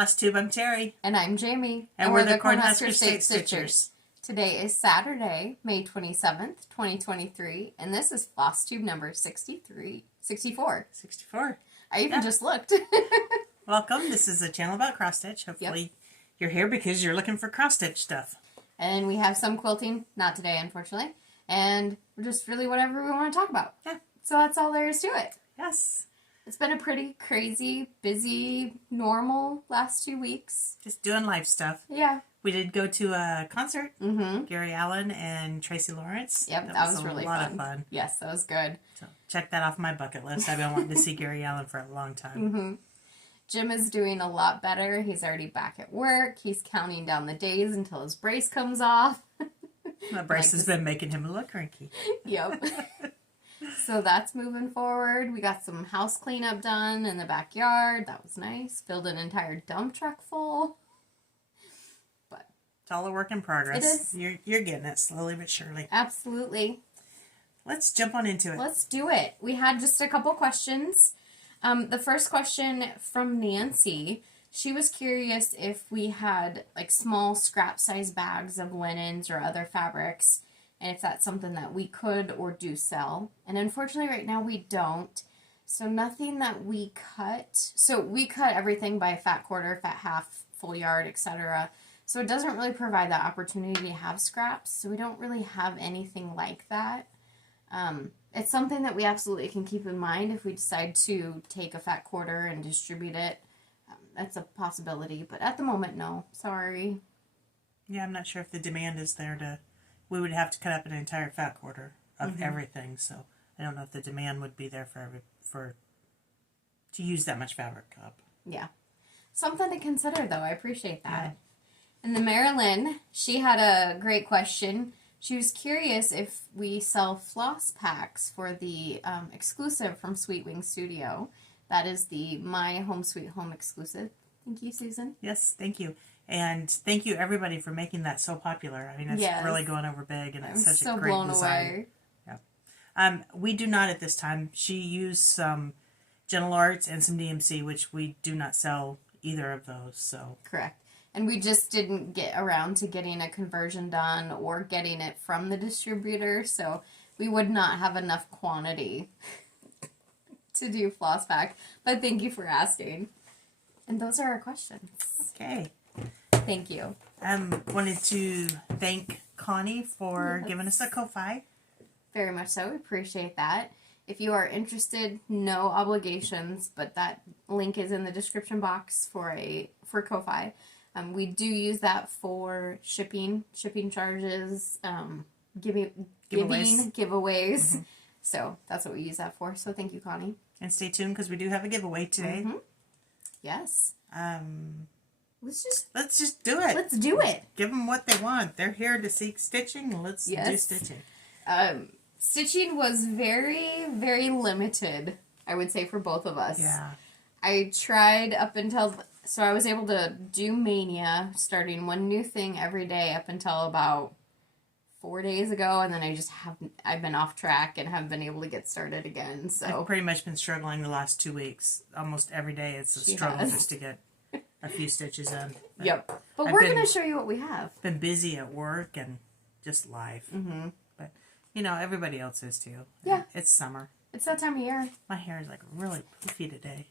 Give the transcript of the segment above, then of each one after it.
Flosstube, I'm Terry. And I'm Jamie. And we're the Cornhusker State Stitchers. Today is Saturday, May 27th, 2023, and this is Flosstube number 64. I even just looked. Welcome. This is a channel about cross-stitch. Hopefully you're here because you're looking for cross-stitch stuff. And we have some quilting, not today, unfortunately, and just really whatever we want to talk about. Yeah. So that's all there is to it. Yes. It's been a pretty crazy, busy, normal last 2 weeks. Just doing life stuff. Yeah. We did go to a concert. Mm-hmm. Gary Allen and Tracy Lawrence. Yep, that was really fun. A lot of fun. Yes, that was good. So check that off my bucket list. I've been wanting to see Gary Allen for a long time. Mm-hmm. Jim is doing a lot better. He's already back at work. He's counting down the days until his brace comes off. My brace has been making him a little cranky. Yep. So that's moving forward. We got some house cleanup done in the backyard. That was nice. Filled an entire dump truck full. But it's all a work in progress. It is. You're getting it slowly but surely. Absolutely. Let's jump on into it. Let's do it. We had just a couple questions. The first question from Nancy. She was curious if we had like small scrap size bags of linens or other fabrics, and if that's something that we could or do sell. And unfortunately right now we don't. So nothing that we cut. So we cut everything by fat quarter, fat half, full yard, etc. So it doesn't really provide that opportunity to have scraps. So we don't really have anything like that. It's something that we absolutely can keep in mind if we decide to take a fat quarter and distribute it. That's a possibility, but at the moment, no. Sorry. Yeah, I'm not sure if the demand is there to... We would have to cut up an entire fat quarter of everything, so I don't know if the demand would be there to use that much fabric up. Yeah. Something to consider, though. I appreciate that. Yeah. And the Marilyn, she had a great question. She was curious if we sell floss packs for the exclusive from Sweet Wing Studio. That is the My Home Sweet Home exclusive. Thank you, Susan. Yes, thank you. And thank you, everybody, for making that so popular. I mean, it's really going over big, and it's such a great design. I'm so blown away. Yeah. We do not at this time. She used some Gentle Arts and some DMC, which we do not sell either of those. So correct. And we just didn't get around to getting a conversion done or getting it from the distributor, so we would not have enough quantity to do floss pack. But thank you for asking. And those are our questions. Okay. Thank you. Wanted to thank Connie for giving us a Ko-Fi. Very much so. We appreciate that. If you are interested, no obligations, but that link is in the description box for Ko-Fi. We do use that for shipping charges, giveaways. Mm-hmm. So that's what we use that for. So thank you, Connie. And stay tuned because we do have a giveaway today. Mm-hmm. Yes. Let's just do it. Let's do it. Give them what they want. They're here to seek stitching. Let's do stitching. Stitching was very, very limited, I would say, for both of us. Yeah. I tried up until... So I was able to do Maynia, starting one new thing every day up until about 4 days ago, and then I've been off track and haven't been able to get started again. So I've pretty much been struggling the last 2 weeks. Almost every day it's a struggle just to get a few stitches in. But we're going to show you what we have. Been busy at work and just life. Mm-hmm. But, you know, everybody else is too. Yeah. It's summer. It's that time of year. My hair is like really poofy today.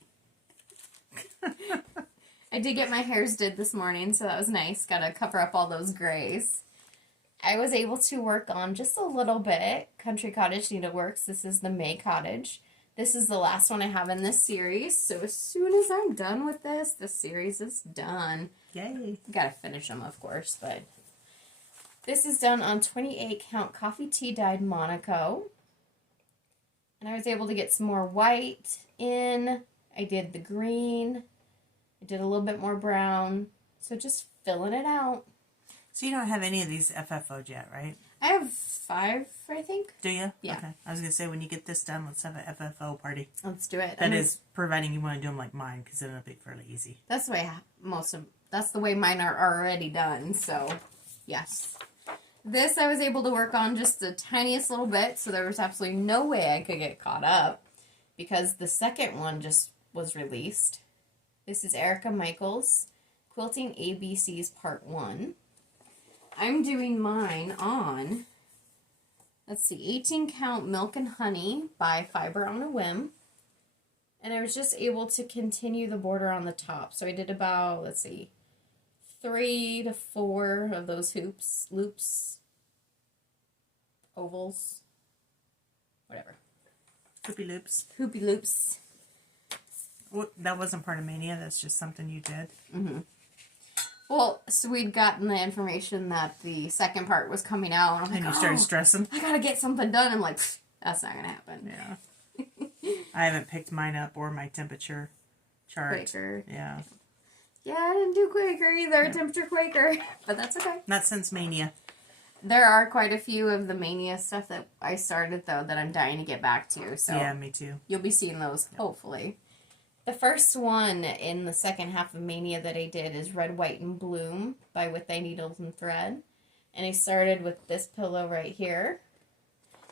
I did get my hairs did this morning, so that was nice. Got to cover up all those grays. I was able to work on just a little bit. Country Cottage Needleworks. This is the May Cottage. This is the last one I have in this series. So as soon as I'm done with this series is done. Yay. Got to finish them, of course, but this is done on 28 count coffee tea dyed Monaco. And I was able to get some more white in. I did the green. I did a little bit more brown. So just filling it out. So you don't have any of these FFO'd yet, right? I have 5, I think. Do you? Yeah. Okay. I was going to say, when you get this done, let's have an FFO party. Let's do it. That is, providing you want to do them like mine, because then it'll be fairly easy. That's the way that's the way mine are already done, so yes. This I was able to work on just the tiniest little bit, so there was absolutely no way I could get caught up, because the second one just was released. This is Erica Michaels. Quilting ABCs Part 1. I'm doing mine on, let's see, 18 count Milk and Honey by Fiber on a Whim. And I was just able to continue the border on the top. So I did about, let's see, 3 to 4 of those loops, ovals, whatever. Hoopy loops. Hoopy loops. Well, that wasn't part of Maynia, that's just something you did. Mm-hmm. Well, so we'd gotten the information that the second part was coming out. And I'm like, you started stressing. I gotta get something done. I'm like, that's not gonna happen. Yeah. I haven't picked mine up or my temperature chart. Quaker. Yeah. Yeah, I didn't do Quaker either, temperature Quaker. But that's okay. Not since Maynia. There are quite a few of the Maynia stuff that I started, though, that I'm dying to get back to. So yeah, me too. You'll be seeing those, hopefully. The first one in the second half of Maynia that I did is Red, White, and Bloom by With Thy Needles and Thread. And I started with this pillow right here.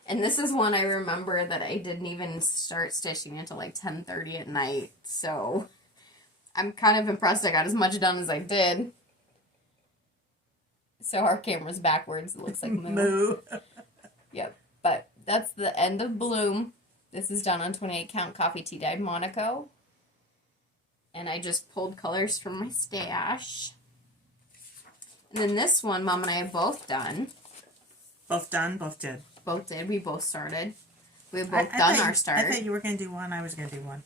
And this is one I remember that I didn't even start stitching until like 10:30 at night. So I'm kind of impressed I got as much done as I did. So our camera's backwards. It looks like moo. Yep. But that's the end of Bloom. This is done on 28 count coffee tea dyed Monaco. And I just pulled colors from my stash. And then this one, Mom and I have both done. Both done? Both did. Both did. We both started. We've both done our start. I thought you were going to do one. I was going to do one.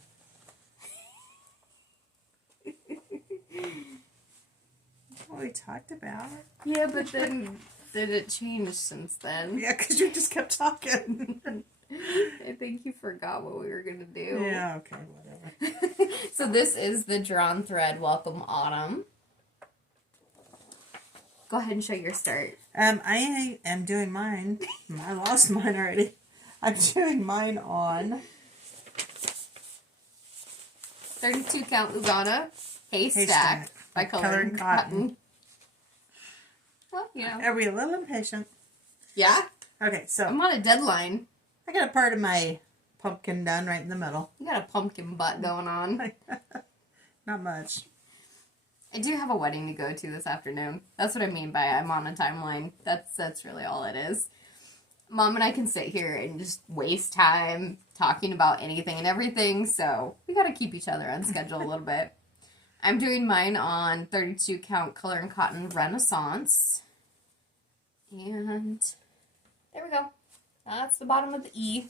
What we talked about. Yeah, but then did it change since then? Yeah, because you just kept talking. I think you forgot what we were going to do. Yeah, okay, whatever. So this is the Drawn Thread Welcome Autumn. Go ahead and show your start. I am doing mine. I lost mine already. I'm doing mine on 32 count Uganda Haystack by Color and Cotton. Well, you know. Are we a little impatient? Yeah. Okay, so I'm on a deadline. I got a part of my pumpkin done right in the middle. You got a pumpkin butt going on. Not much. I do have a wedding to go to this afternoon. That's what I mean by I'm on a timeline. That's really all it is. Mom and I can sit here and just waste time talking about anything and everything, so we gotta keep each other on schedule a little bit. I'm doing mine on 32 count Color and Cotton Renaissance. And there we go. That's the bottom of the E.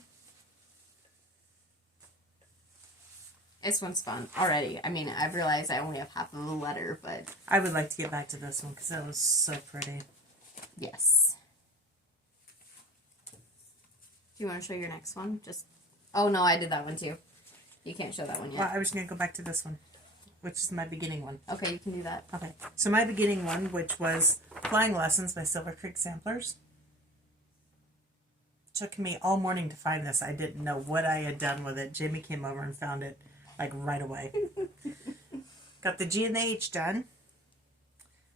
This one's fun already. I mean, I've realized I only have half of the letter, but... I would like to get back to this one because that was so pretty. Yes. Do you want to show your next one? Just... Oh, no, I did that one too. You can't show that one yet. Well, I was going to go back to this one, which is my beginning one. Okay, you can do that. Okay. So my beginning one, which was Flying Lessons by Silver Creek Samplers. It took me all morning to find this. I didn't know what I had done with it. Jamie came over and found it. Like right away. Got the G and the H done.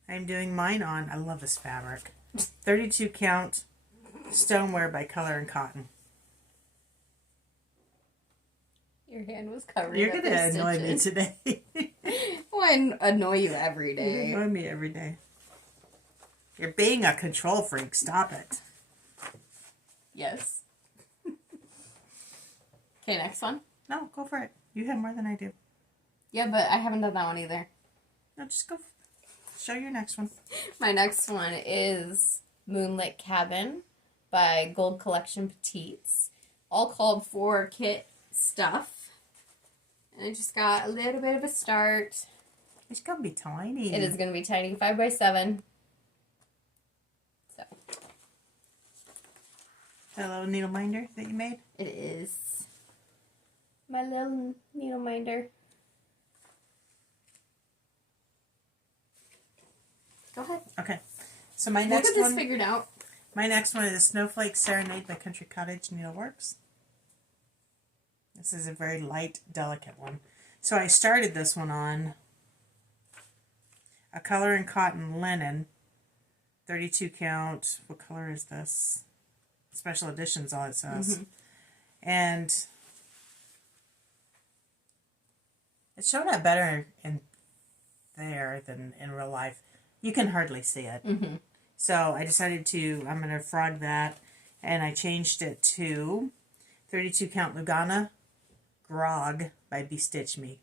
I'm doing mine on, I love this fabric, 32 count Stoneware by Color and Cotton. Your hand was covered. You're going to annoy me today. Well, I annoy you every day. You annoy me every day. You're being a control freak. Stop it. Yes. Okay, next one. No, go for it. You have more than I do. Yeah, but I haven't done that one either. No, just go. Show your next one. My next one is Moonlit Cabin by Gold Collection Petites. All called for kit stuff. And I just got a little bit of a start. It's going to be tiny. It is going to be tiny. 5x7. So. That little needle minder that you made? It is. My little needle minder. Go ahead. Okay. So my next one... one... figured out. My next one is Snowflake Serenade by Country Cottage Needleworks. This is a very light, delicate one. So I started this one on a Color and Cotton Linen, 32 count. What color is this? Special editions, all it says. Mm-hmm. And it showed up better in there than in real life. You can hardly see it. Mm-hmm. So I decided I'm going to frog that, and I changed it to 32 count Lugana Grog by Bestitch Me.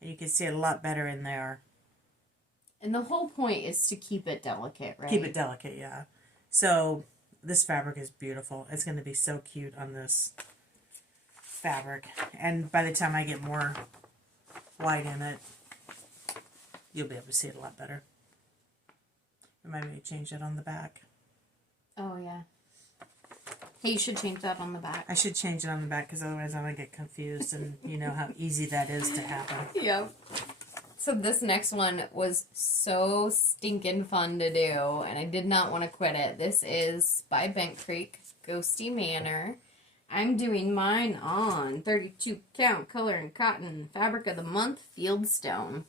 And you can see it a lot better in there. And the whole point is to keep it delicate, right? Keep it delicate, yeah. So this fabric is beautiful. It's going to be so cute on this fabric. And by the time I get more white in it, you'll be able to see it a lot better. Remind me to change it on the back. Oh, yeah. Hey, you should change that on the back. I should change it on the back because otherwise I'm going to get confused, and you know how easy that is to happen. Yep. So this next one was so stinking fun to do, and I did not want to quit it. This is by Bent Creek, Ghosty Manor. I'm doing mine on 32 count color and cotton, fabric of the month, Fieldstone.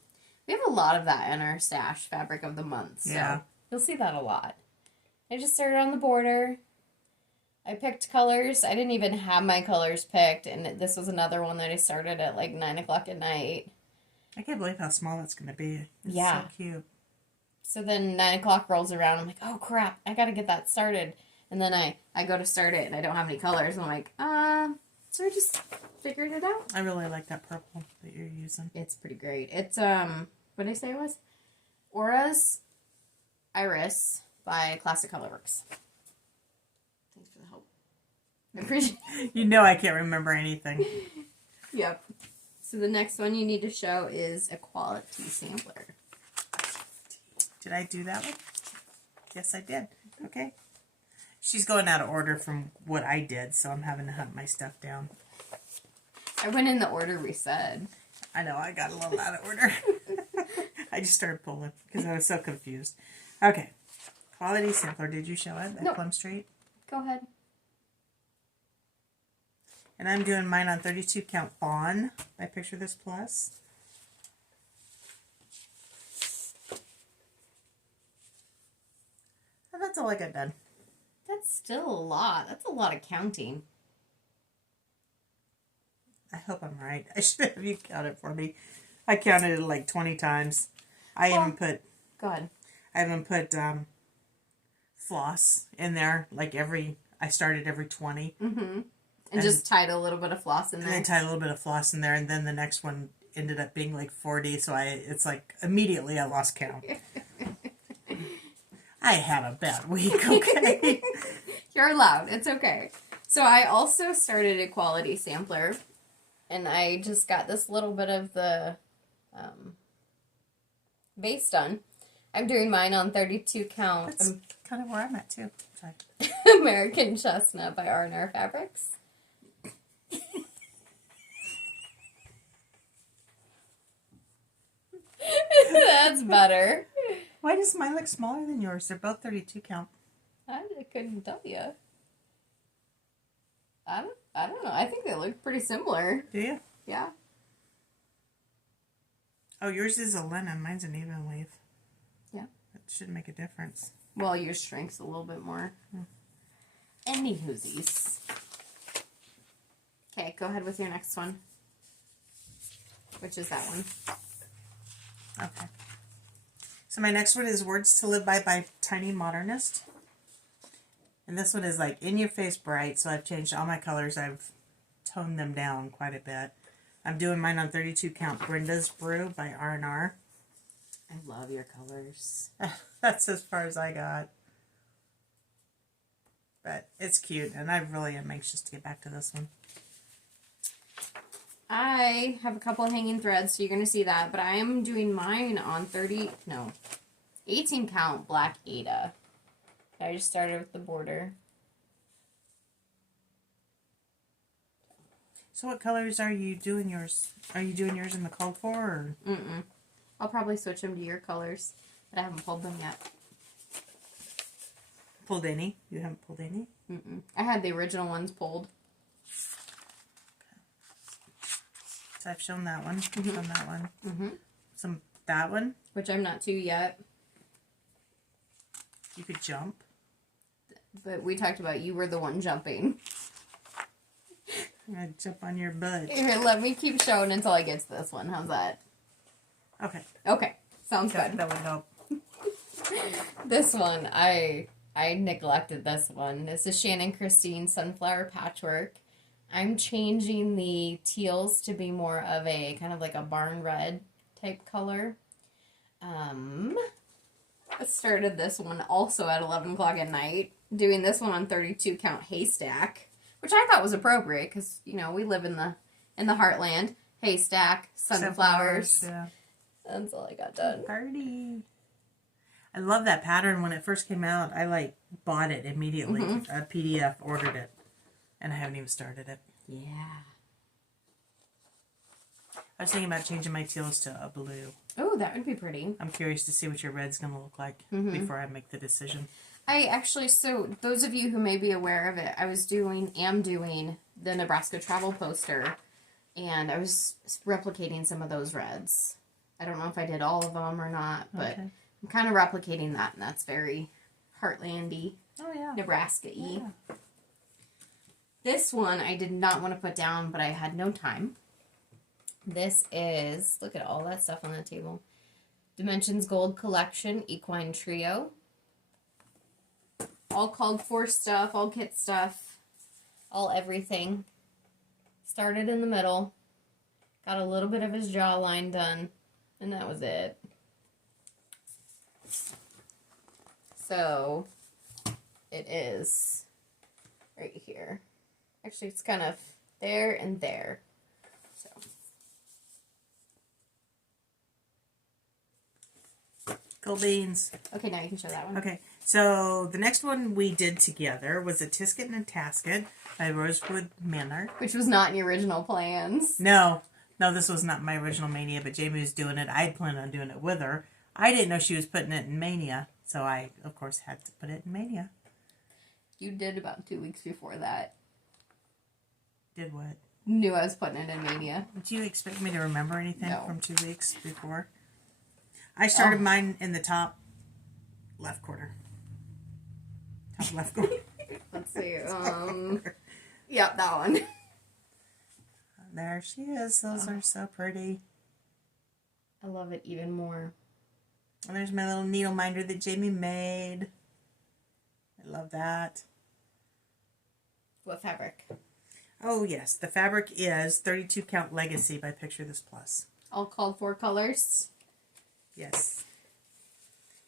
We have a lot of that in our stash, fabric of the month, so yeah. You'll see that a lot. I just started on the border. I picked colors. I didn't even have my colors picked, and this was another one that I started at like 9 o'clock at night. I can't believe how small it's going to be. It's so cute. So then 9 o'clock rolls around. I'm like, oh crap, I got to get that started. And then I go to start it, and I don't have any colors. And I'm like, so I just figured it out. I really like that purple that you're using. It's pretty great. It's, what did I say it was? Aura's Iris by Classic Colorworks. Thanks for the help. I appreciate it. You know I can't remember anything. Yep. So the next one you need to show is a quality sampler. Did I do that one? Yes, I did. Okay. She's going out of order from what I did, so I'm having to hunt my stuff down. I went in the order we said. I know, I got a little out of order. I just started pulling because I was so confused. Okay. Quality sampler. Did you show it at Nope. Plum Street? Go ahead. And I'm doing mine on 32 count Fawn by Picture This Plus. And that's all I got done. That's still a lot. That's a lot of counting. I hope I'm right. I should have you count it for me. I counted it like 20 times. I even put floss in there, like I started every 20. Mm-hmm. And just tied a little bit of floss in there. And then tied a little bit of floss in there, and then the next one ended up being like 40, so it's like immediately I lost count. I had a bad week, okay? You're allowed. It's okay. So I also started a quality sampler, and I just got this little bit of the base done. I'm doing mine on 32 count. That's kind of where I'm at, too. Sorry. American Chestnut by R&R Fabrics. That's better. Why does mine look smaller than yours? They're both 32 count. I couldn't tell you. I don't know. I think they look pretty similar. Do you? Yeah. Oh, yours is a linen. Mine's an even weave. Yeah. That should make a difference. Well, yours shrinks a little bit more. Anywhoosies. Okay, go ahead with your next one. Which is that one. Okay. So my next one is Words to Live by Tiny Modernist. And this one is like in your face bright, so I've changed all my colors. I've toned them down quite a bit. I'm doing mine on 32 count Brenda's Brew by R&R. I love your colors. That's as far as I got. But it's cute, and I really am anxious to get back to this one. I have a couple hanging threads, so you're going to see that. But I am doing mine on 18 count Black Ada. I just started with the border. So what colors are you doing yours? Are you doing yours in the called for? Or? Mm-mm. I'll probably switch them to your colors, but I haven't pulled them yet. Pulled any? You haven't pulled any? Mm-mm. I had the original ones pulled. So I've shown that one. I've shown that one. Mm-hmm. That one. Which I'm not to yet. You could jump. But we talked about you were the one jumping. I'm going to jump on your butt. Here, let me keep showing until I get to this one. How's that? Okay. Okay. Sounds good. That would help. This one, I neglected this one. This is Shannon Christine Sunflower Patchwork. I'm changing the teals to be more of a kind of like a barn red type color. I started this one also at 11 o'clock at night, doing this one on 32 count haystack, which I thought was appropriate because, you know, we live in the Heartland. Haystack, sunflowers. Yeah. That's all I got done. 30. I love that pattern. When it first came out, I bought it immediately. A PDF, ordered it, and I haven't even started it. Yeah. I was thinking about changing my teals to a blue. Oh, that would be pretty. I'm curious to see what your red's going to look like before I make the decision. I actually, so those of you who may be aware of it, I am doing the Nebraska travel poster, and I was replicating some of those reds. I don't know if I did all of them or not, but I'm kind of replicating that, and that's very Heartlandy, Nebraska-y. Yeah. This one I did not want to put down, but I had no time. This is, look at all that stuff on the table. Dimensions Gold Collection, Equine Trio. All called for stuff, all kit stuff, all everything. Started in the middle. Got a little bit of his jawline done, and that was it. So, it is right here. Actually, it's kind of there and there. So. Cool beans. Okay, now you can show that one. Okay, so the next one we did together was a Tisket and a Tasket by Rosewood Manor. Which was not in the original plans. No, this was not my original Maynia, but Jamie was doing it. I'd planned on doing it with her. I didn't know she was putting it in Maynia, so I, of course, had to put it in Maynia. You did about 2 weeks before that. Did what? Knew I was putting it in Maynia. Do you expect me to remember anything from 2 weeks before? I started mine in the top left corner. Top left corner. Let's see. Yep, that one. There she is. Those are so pretty. I love it even more. And there's my little needle minder that Jamie made. I love that. What fabric? Oh, yes. The fabric is 32 Count Legacy by Picture This Plus. All called for colors? Yes.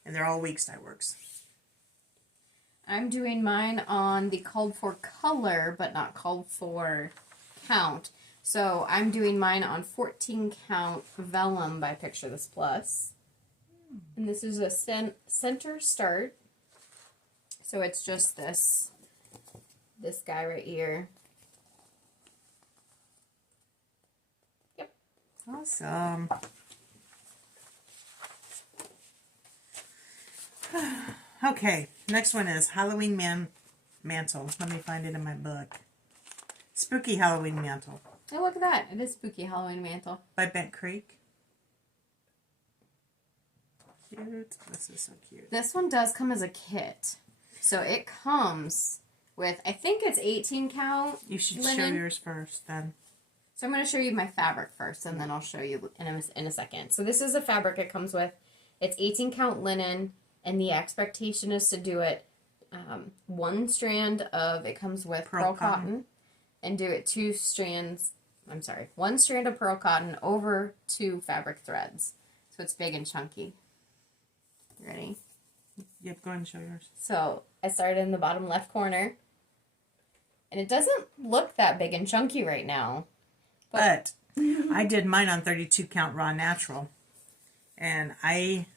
And they're all Weeks Dye Works. I'm doing mine on the called for color, but not called for count. So I'm doing mine on 14 count vellum by Picture This Plus. And this is a center start. So it's just this guy right here. Yep. Awesome. Okay, next one is Halloween Mantle. Let me find it in my book. Spooky Halloween Mantle. Oh, look at that. It is Spooky Halloween Mantle. By Bent Creek. Cute. This is so cute. This one does come as a kit. So it comes with, I think it's 18 count You should linen. show yours first, then. So I'm going to show you my fabric first, and then I'll show you in a second. So this is a fabric it comes with. It's 18 count linen, and the expectation is to do it one strand of, it comes with pearl cotton, and do it one strand of pearl cotton over 2 fabric threads. So it's big and chunky. You ready? Yep, go ahead and show yours. So I started in the bottom left corner, and it doesn't look that big and chunky right now. But I did mine on 32 count raw natural, and I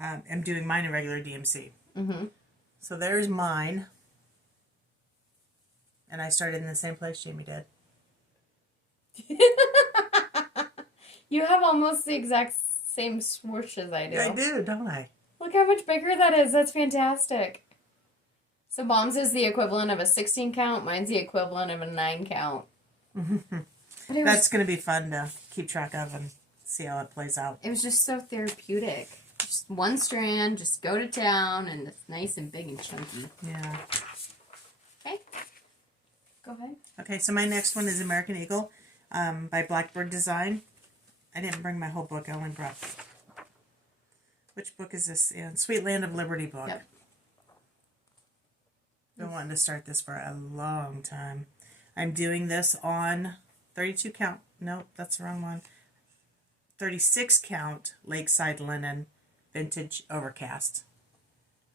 am doing mine in regular DMC. Mm-hmm. So there's mine, and I started in the same place Jamie did. You have almost the exact same swoosh as I do. I do, don't I? Look how much bigger that is. That's fantastic. So Mom's is the equivalent of a 16 count. Mine's the equivalent of a 9 count. That's going to be fun to keep track of and see how it plays out. It was just so therapeutic. Just one strand, just go to town, and it's nice and big and chunky. Yeah. Okay. Go ahead. Okay, so my next one is American Eagle by Blackbird Design. I didn't bring my whole book. I only brought Which book is this in? Sweet Land of Liberty book. Yep. Been wanting to start this for a long time. I'm doing this on 32 count. Nope, that's the wrong one. 36 count Lakeside Linen Vintage Overcast.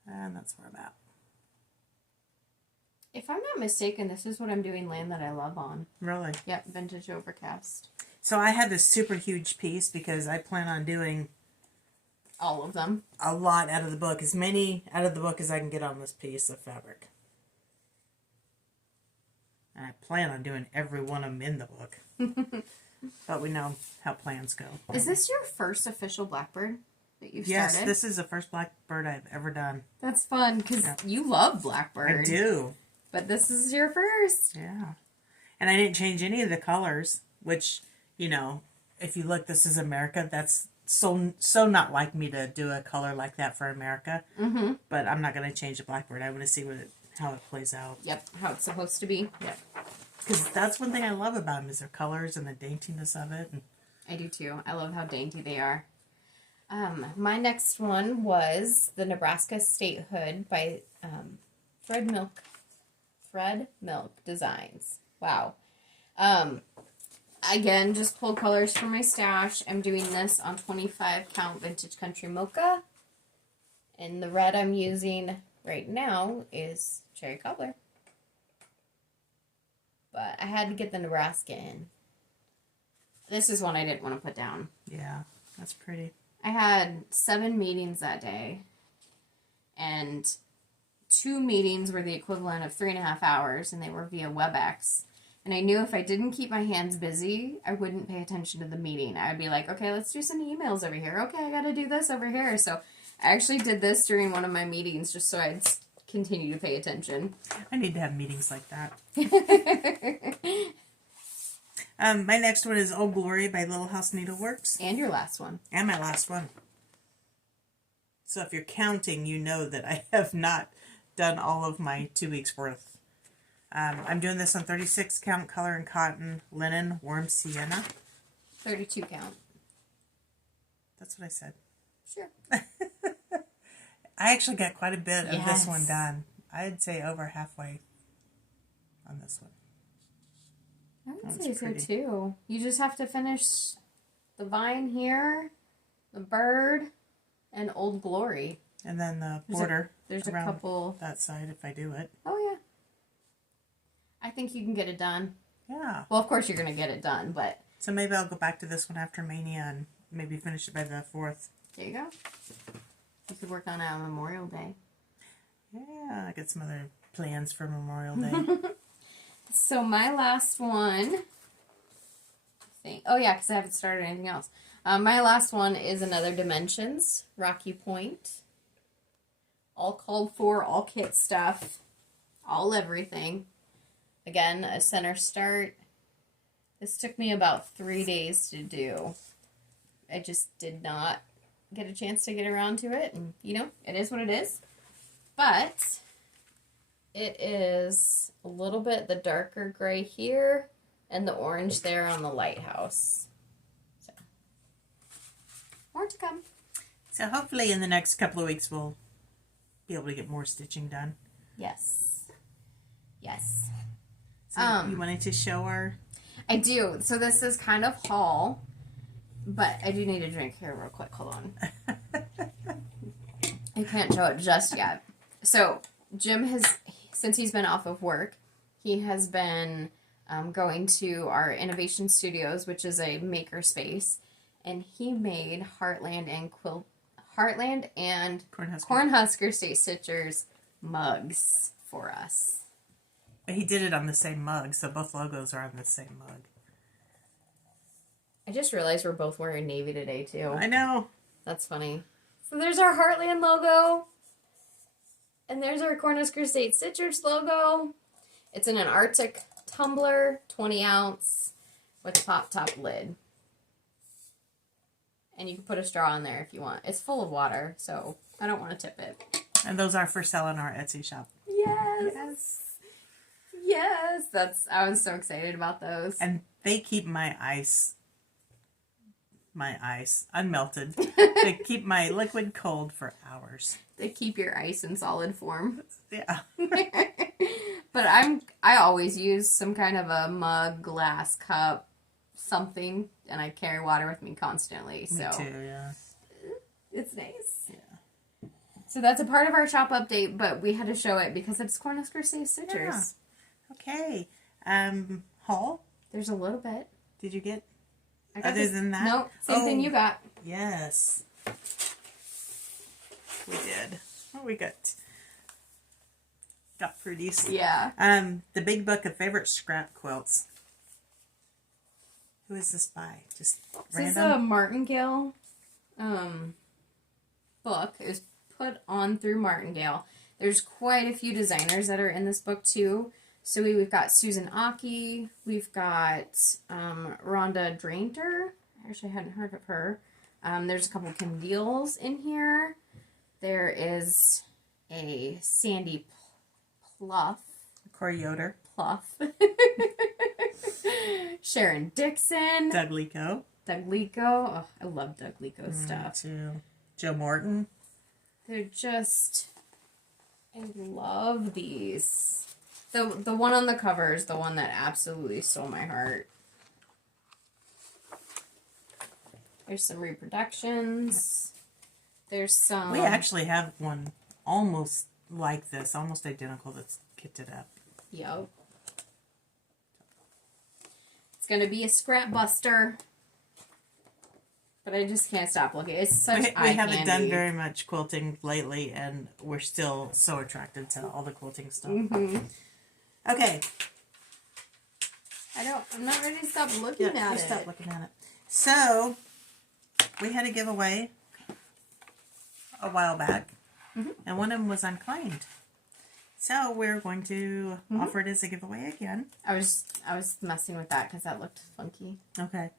And that's where I'm at. If I'm not mistaken, this is what I'm doing Land That I Love on. Really? Yep, Vintage Overcast. So I have this super huge piece because I plan on doing all of them. A lot out of the book. As many out of the book as I can get on this piece of fabric. And I plan on doing every one of them in the book. But we know how plans go. Is this your first official Blackbird that you've started? Yes, this is the first Blackbird I've ever done. That's fun, because you love Blackbird. I do. But this is your first. Yeah. And I didn't change any of the colors, which, you know, if you look, this is America. That's so not like me to do a color like that for America. Mm-hmm. But I'm not going to change the Blackbird. I want to see how it plays out. Yep, how it's supposed to be. Yep. Because that's one thing I love about them is their colors and the daintiness of it. I do too. I love how dainty they are. My next one was the Nebraska Statehood by Thread Milk Designs. Wow. Again, just pulled colors from my stash. I'm doing this on 25 count Vintage Country Mocha. And the red I'm using right now is Cherry Cobbler. But I had to get the Nebraska in. This is one I didn't want to put down. Yeah, that's pretty. I had 7 meetings that day. And 2 meetings were the equivalent of 3.5 hours, and they were via WebEx. And I knew if I didn't keep my hands busy, I wouldn't pay attention to the meeting. I would be like, okay, let's do some emails over here. Okay, I got to do this over here. So I actually did this during one of my meetings just so I'd continue to pay attention. I need to have meetings like that. My next one is Old Glory by Little House Needleworks. And your last one. And my last one. So if you're counting, you know that I have not done all of my 2 weeks worth. I'm doing this on 36 count color and cotton linen warm sienna. 32 count. That's what I said. Sure. I actually got quite a bit of this one done. I'd say over halfway on this one. I would say so too. You just have to finish the vine here, the bird, and Old Glory. And then the border. There's a couple that side if I do it. Oh yeah. I think you can get it done. Yeah. Well, of course you're going to get it done, but... So maybe I'll go back to this one after Maynia and maybe finish it by the 4th. There you go. You could work on it on Memorial Day. Yeah, I got some other plans for Memorial Day. So my last one... Oh yeah, because I haven't started anything else. My last one is another Dimensions, Rocky Point. All called for, all kit stuff, all everything. Again, a center start. This took me about 3 days to do. I just did not get a chance to get around to it. And, you know, it is what it is. But it is a little bit the darker gray here and the orange there on the lighthouse. So, more to come. So hopefully in the next couple of weeks we'll be able to get more stitching done. Yes. Yes. So you wanted to show our... I do. So this is kind of haul, but I do need a drink here real quick. Hold on. I can't show it just yet. So Jim has, since he's been off of work, he has been going to our Innovation Studios, which is a maker space, and he made Heartland and Cornhusker State Stitchers mugs for us. But he did it on the same mug, so both logos are on the same mug. I just realized we're both wearing navy today, too. I know. That's funny. So there's our Heartland logo. And there's our Cornhusker State Stitchers logo. It's in an Arctic tumbler, 20 ounce, with a pop-top lid. And you can put a straw in there if you want. It's full of water, so I don't want to tip it. And those are for sale on our Etsy shop. Yes. Yes. Yes. I was so excited about those. And they keep my ice my ice unmelted to keep my liquid cold for hours. To keep your ice in solid form. Yeah. But I always use some kind of a mug, glass, cup, something, and I carry water with me constantly. So me too, yeah. It's nice. Yeah. So that's a part of our shop update, but we had to show it because it's Cornhusker Safe Stitchers. Yeah. Okay. Haul? There's a little bit. Did you get other than that? No, same thing you got. Yes. We did. What we got? Got fruities. Yeah. The Big Book of Favorite Scrap Quilts. Who is this by? Just random? This is a Martingale book. It was put on through Martingale. There's quite a few designers that are in this book too. So we've got Susan Aki. We've got Rhonda Drainter. Actually, I hadn't heard of her. There's a couple Kim Deals in here. There is a Sandy Pluff. Corey Yoder. Pluff. Sharon Dixon. Doug Lico. Doug Lico. Oh, I love Doug Lico stuff. Too. Joe Morton. They're just... I love these. The one on the cover is the one that absolutely stole my heart. There's some reproductions. There's some... We actually have one almost like this, almost identical, that's kitted up. Yep. It's going to be a scrap buster. But I just can't stop looking. It's such We haven't done very much quilting lately, and we're still so attracted to all the quilting stuff. Mm-hmm. Okay. I'm not ready to stop looking at it. Stop looking at it. So, we had a giveaway a while back, and one of them was unclaimed. So, we're going to offer it as a giveaway again. I was messing with that because that looked funky. Okay.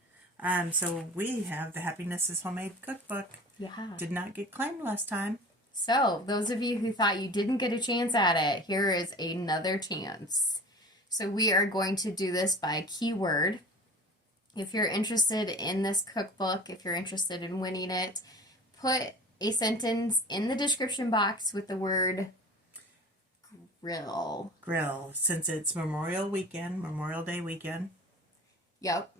So we have the Happiness is Homemade cookbook. Yeah. Did not get claimed last time. So, those of you who thought you didn't get a chance at it, here is another chance. So, we are going to do this by keyword. If you're interested in this cookbook, if you're interested in winning it, put a sentence in the description box with the word grill. Grill, since it's Memorial Day weekend. Yep.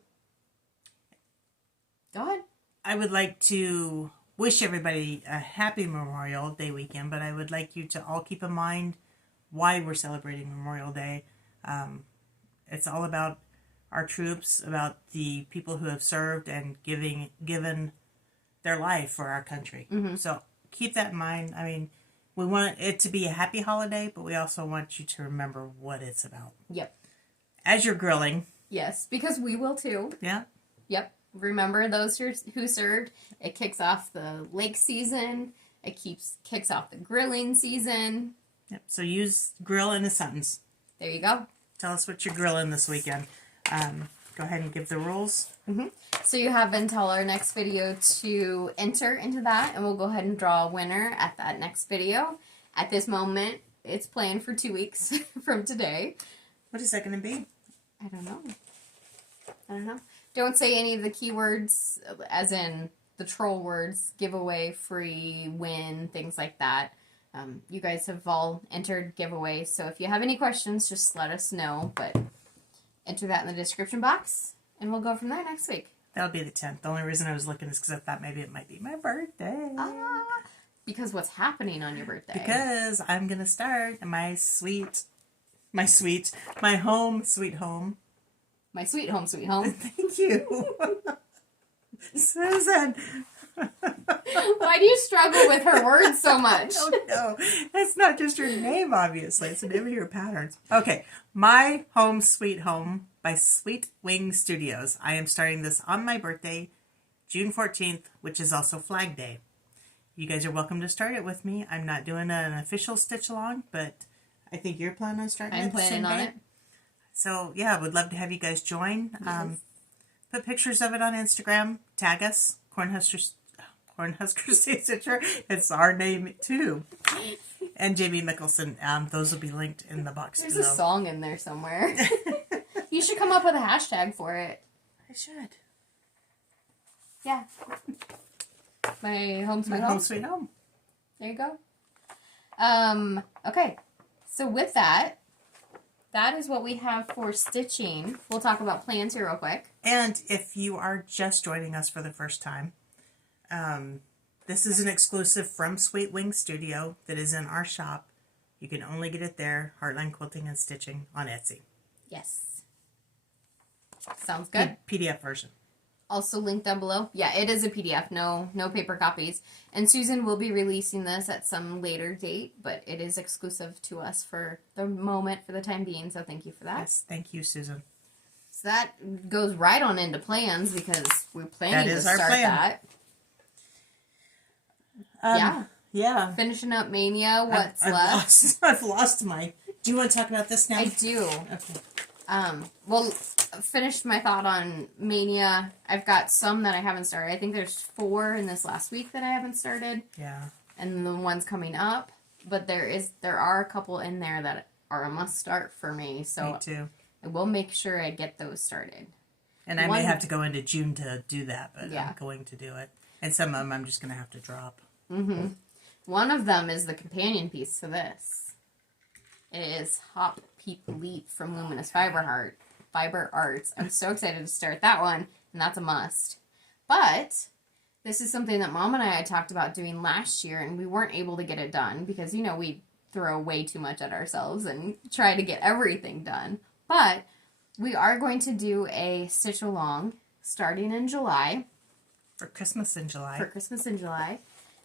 Go ahead. I would like to wish everybody a happy Memorial Day weekend, but I would like you to all keep in mind why we're celebrating Memorial Day. It's all about our troops, about the people who have served and given their life for our country. Mm-hmm. So keep that in mind. I mean, we want it to be a happy holiday, but we also want you to remember what it's about. Yep. As you're grilling. Yes, because we will too. Yeah. Yep. Remember those who served. It kicks off the lake season. It kicks off the grilling season. Yep. So use grill in a sentence. There you go. Tell us what you're grilling this weekend. Go ahead and give the rules. Mm-hmm. So you have until our next video to enter into that, and we'll go ahead and draw a winner at that next video. At this moment, it's planned for 2 weeks from today. What is that going to be? I don't know. Don't say any of the keywords, as in the troll words, giveaway, free, win, things like that. You guys have all entered giveaway, so if you have any questions, just let us know. But enter that in the description box, and we'll go from there next week. That'll be the 10th. The only reason I was looking is because I thought maybe it might be my birthday. Because what's happening on your birthday? Because I'm going to start my home, sweet home. My sweet home, sweet home. Thank you. Susan. Why do you struggle with her words so much? I don't know. That's not just your name, obviously. It's the name of your patterns. Okay. My Home, Sweet Home by Sweet Wing Studios. I am starting this on my birthday, June 14th, which is also Flag Day. You guys are welcome to start it with me. I'm not doing an official stitch along, but I think you're planning on starting it. I'm planning on it. So, yeah, I would love to have you guys join. Yes. Put pictures of it on Instagram. Tag us. Cornhusker State Stitcher. It's our name, too. And Jamie Mickelson. Those will be linked in the box below. There's a song in there somewhere. You should come up with a hashtag for it. I should. Yeah. My home sweet home. Home sweet home. There you go. Okay. So with that is what we have for stitching. We'll talk about plans here real quick. And if you are just joining us for the first time, this is an exclusive from Sweet Wing Studio that is in our shop. You can only get it there, Heartland Quilting and Stitching on Etsy. Yes. Sounds good. PDF version. Also linked down below. Yeah, it is a PDF. No paper copies. And Susan will be releasing this at some later date, but it is exclusive to us for the moment, for the time being. So thank you for that. Yes, thank you, Susan. So that goes right on into plans because we're planning to start that. Yeah. Finishing up Maynia. What's left? I've lost my... Do you want to talk about this now? I do. Okay. Well, finished my thought on Maynia. I've got some that I haven't started. I think there's 4 in this last week that I haven't started. Yeah. And the ones coming up. But there are a couple in there that are a must start for me. So me too. I will make sure I get those started. And I may have to go into June to do that, but yeah. I'm going to do it. And some of them I'm just going to have to drop. Mm-hmm. One of them is the companion piece to this. It is Hop Peep Leap from Luminous Fiber Arts. I'm so excited to start that one, and that's a must. But this is something that Mom and I had talked about doing last year, and we weren't able to get it done because, you know, we throw way too much at ourselves and try to get everything done. But we are going to do a stitch along starting in July. For Christmas in July.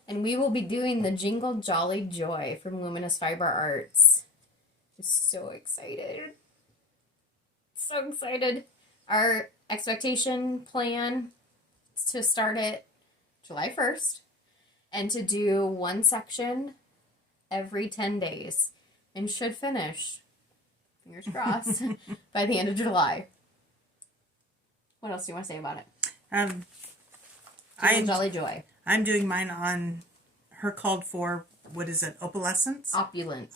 And we will be doing the Jingle Jolly Joy from Luminous Fiber Arts. I'm so excited. So excited. Our expectation plan is to start it July 1st and to do one section every 10 days and should finish, fingers crossed, by the end of July. What else do you want to say about it? Jolly Joy. I'm doing mine on her called for, what is it, opalescence? Opulence.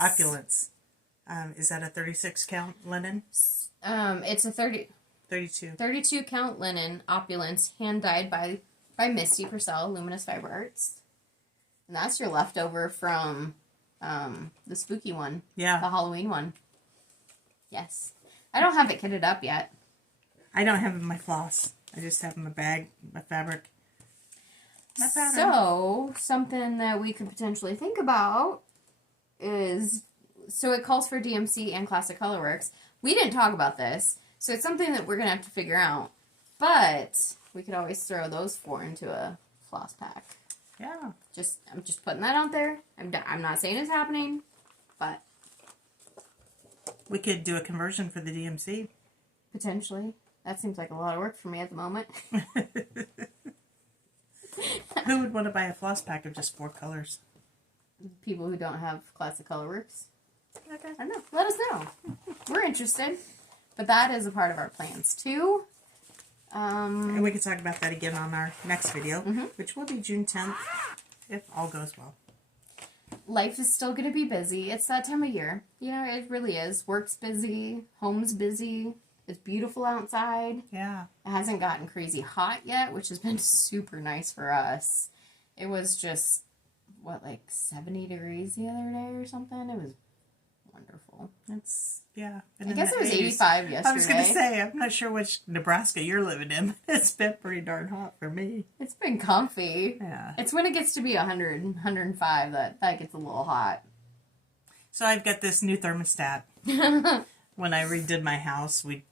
Is that a 36 count linen? It's a 32 count linen opulence, hand dyed by Misty Purcell, Luminous Fiber Arts. And that's your leftover from the spooky one. Yeah. The Halloween one. Yes. I don't have it kitted up yet. I don't have it in my floss. I just have my bag, my fabric. So, something that we could potentially think about is, so it calls for DMC and Classic Colorworks. We didn't talk about this, so it's something that we're going to have to figure out. But we could always throw those 4 into a floss pack. Yeah. I'm just putting that out there. I'm not saying it's happening, but we could do a conversion for the DMC. Potentially. That seems like a lot of work for me at the moment. Who would want to buy a floss pack of just 4 colors? People who don't have Classic Colorworks. Okay. I don't know. Let us know. We're interested. But that is a part of our plans, too. And we can talk about that again on our next video, which will be June 10th, if all goes well. Life is still going to be busy. It's that time of year. You know, it really is. Work's busy. Home's busy. It's beautiful outside. Yeah. It hasn't gotten crazy hot yet, which has been super nice for us. It was just, 70 degrees the other day or something? It was wonderful. Yeah. I guess it was 85 yesterday. I was going to say, I'm not sure which Nebraska you're living in. It's been pretty darn hot for me. It's been comfy. Yeah. It's when it gets to be 100, 105 that gets a little hot. So I've got this new thermostat. When I redid my house, we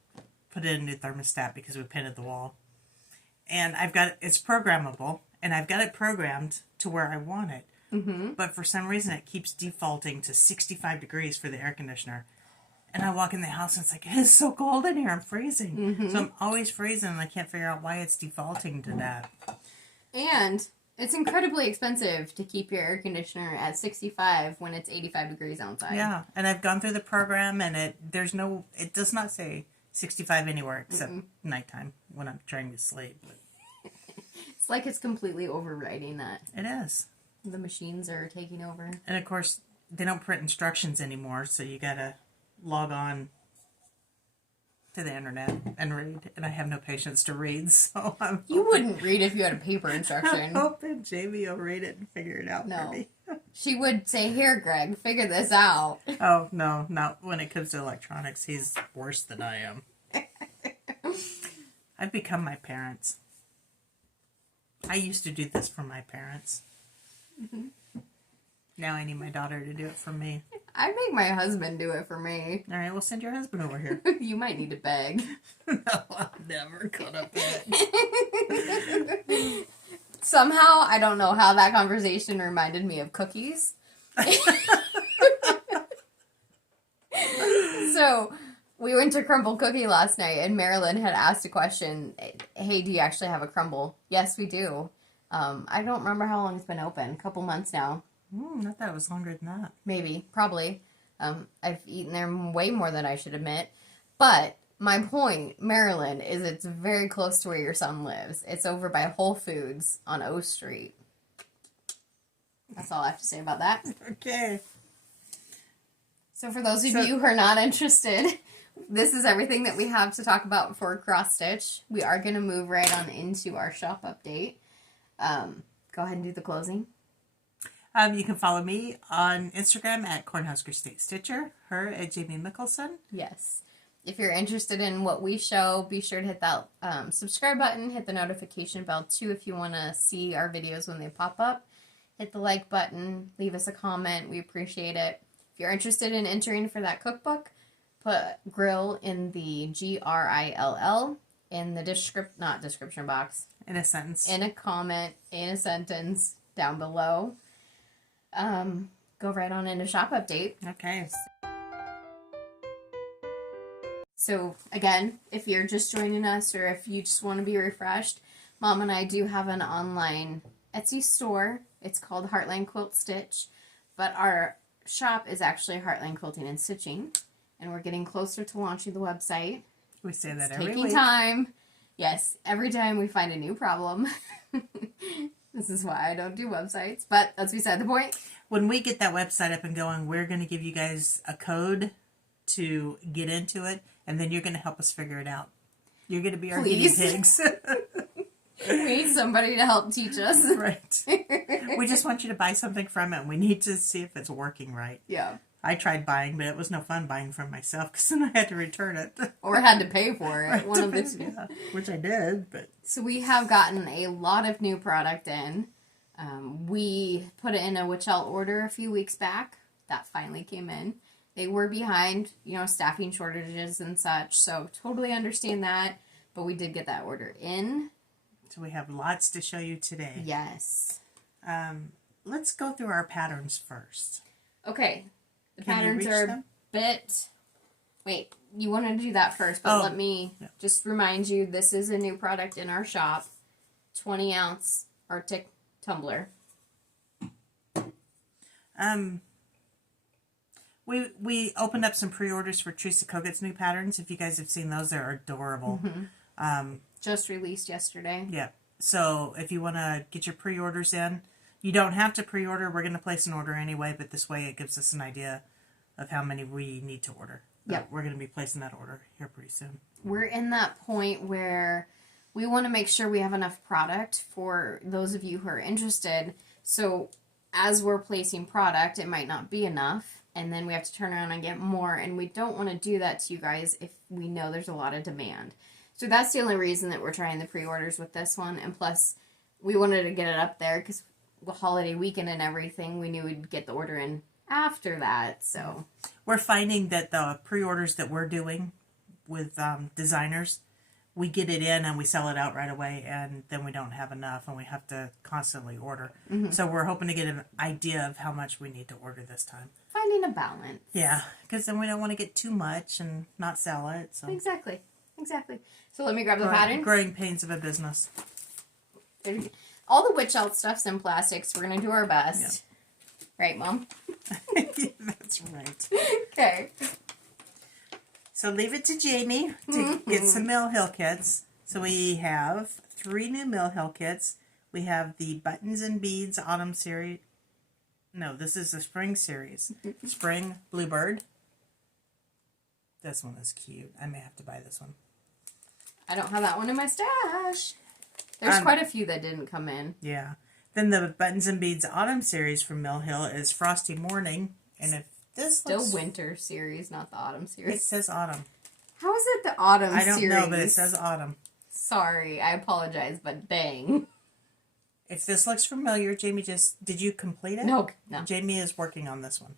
put in a new thermostat because we painted the wall. And it's programmable, and I've got it programmed to where I want it. Mm-hmm. But for some reason, it keeps defaulting to 65 degrees for the air conditioner. And I walk in the house, and it's like, it is so cold in here, I'm freezing. Mm-hmm. So I'm always freezing, and I can't figure out why it's defaulting to that. And it's incredibly expensive to keep your air conditioner at 65 when it's 85 degrees outside. Yeah, and I've gone through the program, and it does not say 65 anywhere except nighttime when I'm trying to sleep. It's like it's completely overriding that. It is. The machines are taking over. And of course, they don't print instructions anymore, so you gotta log on to the internet and read, and I have no patience to read, so You wouldn't read if you had a paper instruction. I'm hoping Jamie will read it and figure it out for me. She would say, "Here, Greg, figure this out." Oh, no, not when it comes to electronics. He's worse than I am. I've become my parents. I used to do this for my parents. Mm-hmm. Now I need my daughter to do it for me. I make my husband do it for me. All right, we'll send your husband over here. You might need to beg. No, I'm never gonna beg. Somehow, I don't know how that conversation reminded me of cookies. So, we went to Crumble Cookie last night, and Marilyn had asked a question. Hey, do you actually have a crumble? Yes, we do. I don't remember how long it's been open. A couple months now. I thought it was longer than that. Maybe. Probably. I've eaten there way more than I should admit. But my point, Maryland, is it's very close to where your son lives. It's over by Whole Foods on O Street. That's all I have to say about that. Okay. So for those of you who are not interested, this is everything that we have to talk about for cross stitch. We are going to move right on into our shop update. Go ahead and do the closing. You can follow me on Instagram at Cornhusker State Stitcher, her at Jamie Mickelson. Yes. If you're interested in what we show, be sure to hit that subscribe button, hit the notification bell too if you want to see our videos when they pop up. Hit the like button, leave us a comment, we appreciate it. If you're interested in entering for that cookbook, put grill in the GRILL in the description box. In a sentence. In a comment, in a sentence, down below. Go right on into shop update. Okay. So again, if you're just joining us or if you just want to be refreshed, Mom and I do have an online Etsy store. It's called Heartland Quilt Stitch, but our shop is actually Heartland Quilting and Stitching, and we're getting closer to launching the website. We say that every week. Taking time. Yes, every time we find a new problem. This is why I don't do websites, but that's beside the point. When we get that website up and going, we're going to give you guys a code to get into it, and then you're going to help us figure it out. You're going to be our guinea pigs. We need somebody to help teach us. Right. We just want you to buy something from it, and we need to see if it's working right. Yeah. I tried buying, but it was no fun buying from myself because then I had to return it. Or had to pay for it. Right. One of the two. Yeah, which I did, but... So we have gotten a lot of new product in. We put it in a Wichelt order a few weeks back. That finally came in. They were behind, staffing shortages and such, so totally understand that. But we did get that order in. So we have lots to show you today. Yes. Let's go through our patterns first. Okay. The patterns are a bit... Wait, you wanted to do that first, but let me just remind you, this is a new product in our shop. 20-ounce Arctic tumbler. We opened up some pre-orders for Teresa Koget's new patterns. If you guys have seen those, they're adorable. Mm-hmm. Just released yesterday. Yeah. So if you want to get your pre-orders in, you don't have to pre-order. We're going to place an order anyway, but this way it gives us an idea of how many we need to order. Yep. We're going to be placing that order here pretty soon. We're in that point where we want to make sure we have enough product for those of you who are interested. So as we're placing product, it might not be enough. And then we have to turn around and get more. And we don't want to do that to you guys if we know there's a lot of demand. So that's the only reason that we're trying the pre-orders with this one. And plus, we wanted to get it up there because the holiday weekend and everything, we knew we'd get the order in after that. So we're finding that the pre-orders that we're doing with designers, we get it in and we sell it out right away, and then we don't have enough and we have to constantly order. Mm-hmm. So we're hoping to get an idea of how much we need to order this time. Finding a balance. Yeah, because then we don't want to get too much and not sell it. So Exactly. So let me grab the pattern. Growing pains of a business. All the Wichelt stuff's in plastics. We're going to do our best. Yeah. Right, Mom? That's right. Okay. So leave it to Jamie to get some Mill Hill kits. So we have 3 new Mill Hill kits. We have the Buttons and Beads Autumn series. No, this is the Spring series. Spring Bluebird. This one is cute. I may have to buy this one. I don't have that one in my stash. There's quite a few that didn't come in. Yeah. Then the Buttons and Beads Autumn series from Mill Hill is Frosty Morning. And if this Still winter series, not the autumn series. It says autumn. How is it the autumn series? I don't know, but it says autumn. Sorry, I apologize, but dang. If this looks familiar, Jamie did you complete it? No. Jamie is working on this one.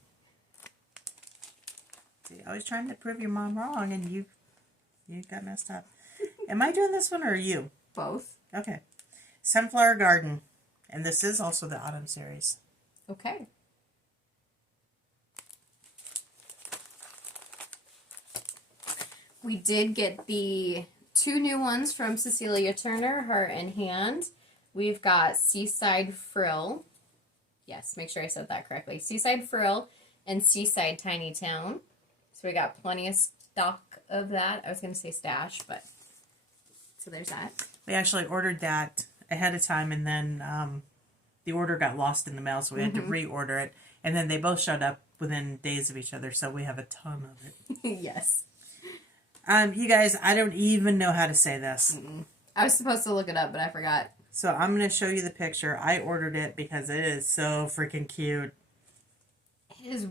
See, I was trying to prove your mom wrong, and you got messed up. Am I doing this one, or are you? Both. Okay. Sunflower Garden. And this is also the autumn series. Okay. We did get the 2 new ones from Cecilia Turner, Heart and Hand. We've got Seaside Frill. Yes, make sure I said that correctly. Seaside Frill and Seaside Tiny Town. So we got plenty of stock of that. I was going to say stash, but... So there's that. We actually ordered that ahead of time, and then the order got lost in the mail, so we had to reorder it. And then they both showed up within days of each other, so we have a ton of it. Yes. You guys, I don't even know how to say this. I was supposed to look it up, but I forgot. So I'm going to show you the picture. I ordered it because it is so freaking cute. It is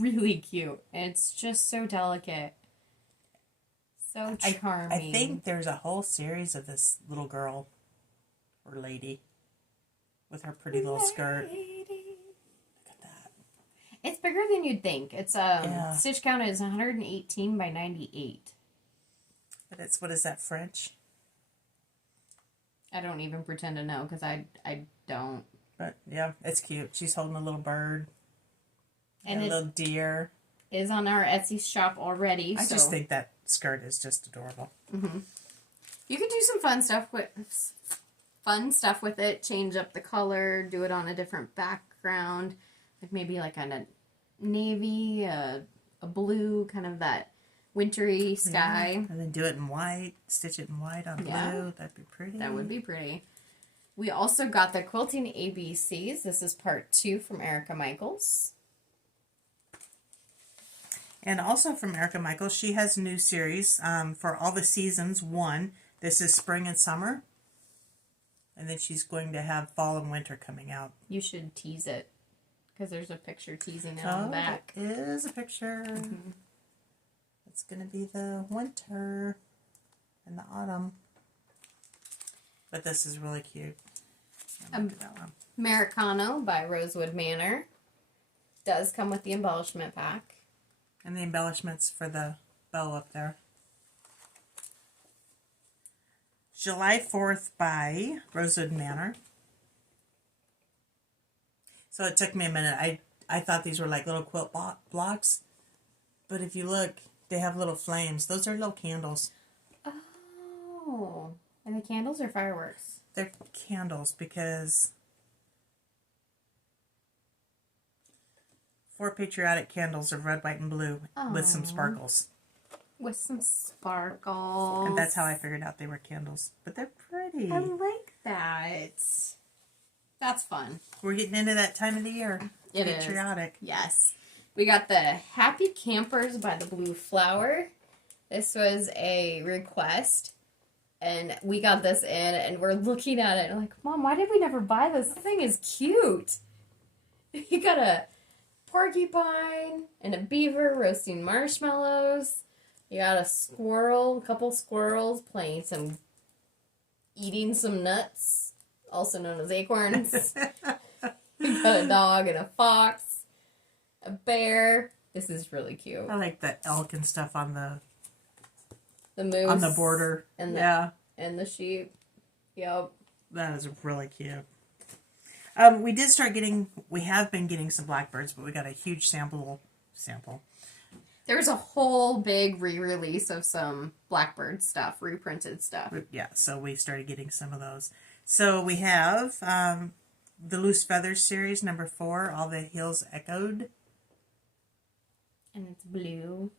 really cute. It's just so delicate. So charming. I think there's a whole series of this little girl or lady with her pretty little skirt. Look at that. It's bigger than you'd think. It's stitch count is 118 by 98. But it's, what is that, French? I don't even pretend to know because I don't. But yeah, it's cute. She's holding a little bird and a little deer. Is on our Etsy shop already. I just think that skirt is just adorable. Mm-hmm. You could do some fun stuff with it. Change up the color. Do it on a different background, like maybe like on a navy, a blue, kind of that wintry sky. Yeah. And then do it in white. Stitch it in white on blue. That'd be pretty. That would be pretty. We also got the Quilting ABCs. This is part 2 from Erica Michaels. And also from Erica Michaels, she has a new series for all the seasons. 1, this is spring and summer. And then she's going to have fall and winter coming out. You should tease it, because there's a picture teasing it on the back. It is a picture. It's going to be the winter and the autumn. But this is really cute. That one. Americano by Rosewood Manor. Does come with the embellishment pack. And the embellishments for the bow up there. July 4th by Rosewood Manor. So it took me a minute. I thought these were like little quilt blocks. But if you look, they have little flames. Those are little candles. Oh. And the candles are fireworks? They're candles because 4 patriotic candles of red, white, and blue with some sparkles. With some sparkles. And that's how I figured out they were candles. But they're pretty. I like that. That's fun. We're getting into that time of the year. It patriotic. is. Yes. We got the Happy Campers by the Blue Flower. This was a request. And we got this in and we're looking at it and like, Mom, why did we never buy this? This thing is cute. You got a porcupine and a beaver roasting marshmallows. You got a squirrel, a couple squirrels eating some nuts, also known as acorns. You got a dog and a fox, a bear. This is really cute. I like the elk and stuff on the moose on the border. And and the sheep. Yep. That is really cute. We have been getting some blackbirds, but we got a huge sample. There was a whole big re-release of some blackbird stuff, reprinted stuff. Yeah, so we started getting some of those. So we have the Loose Feathers series, number 4, All the Hills Echoed. And it's blue.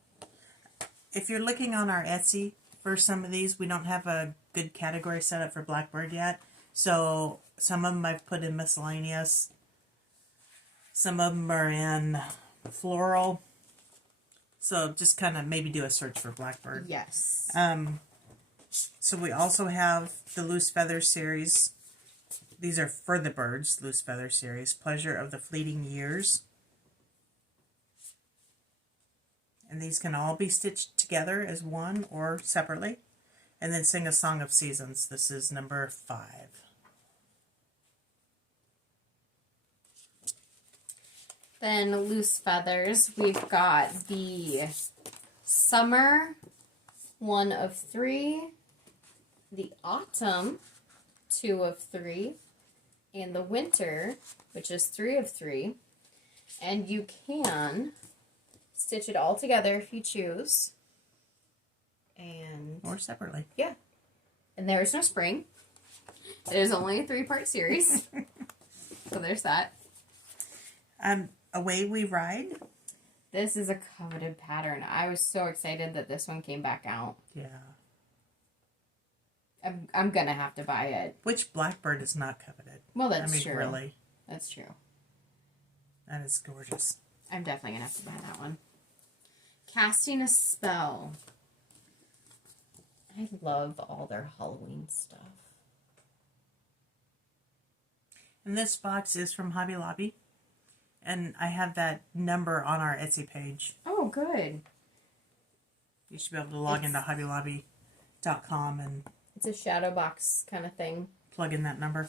If you're looking on our Etsy for some of these, we don't have a good category set up for blackbird yet. So some of them I've put in miscellaneous. Some of them are in floral. So just kind of maybe do a search for blackbird. Yes. So we also have the Loose Feather series. These are for the birds, Loose Feather series. Pleasure of the Fleeting Years. And these can all be stitched together as one or separately. And then Sing a Song of Seasons. This is number 5. Then Loose Feathers, we've got the Summer, 1 of 3, the Autumn, 2 of 3, and the Winter, which is 3 of 3. And you can stitch it all together if you choose. And or separately. Yeah. And there's no spring. It is only a 3-part series. So there's that. Away We Ride. This is a coveted pattern. I was so excited that this one came back out. Yeah. I'm going to have to buy it. Which blackbird is not coveted? Well, that's true. Really. That's true. That is gorgeous. I'm definitely going to have to buy that one. Casting a Spell. I love all their Halloween stuff. And this box is from Hobby Lobby. And I have that number on our Etsy page. Oh, good. You should be able to log into hobbylobby.com and... It's a shadow box kind of thing. Plug in that number.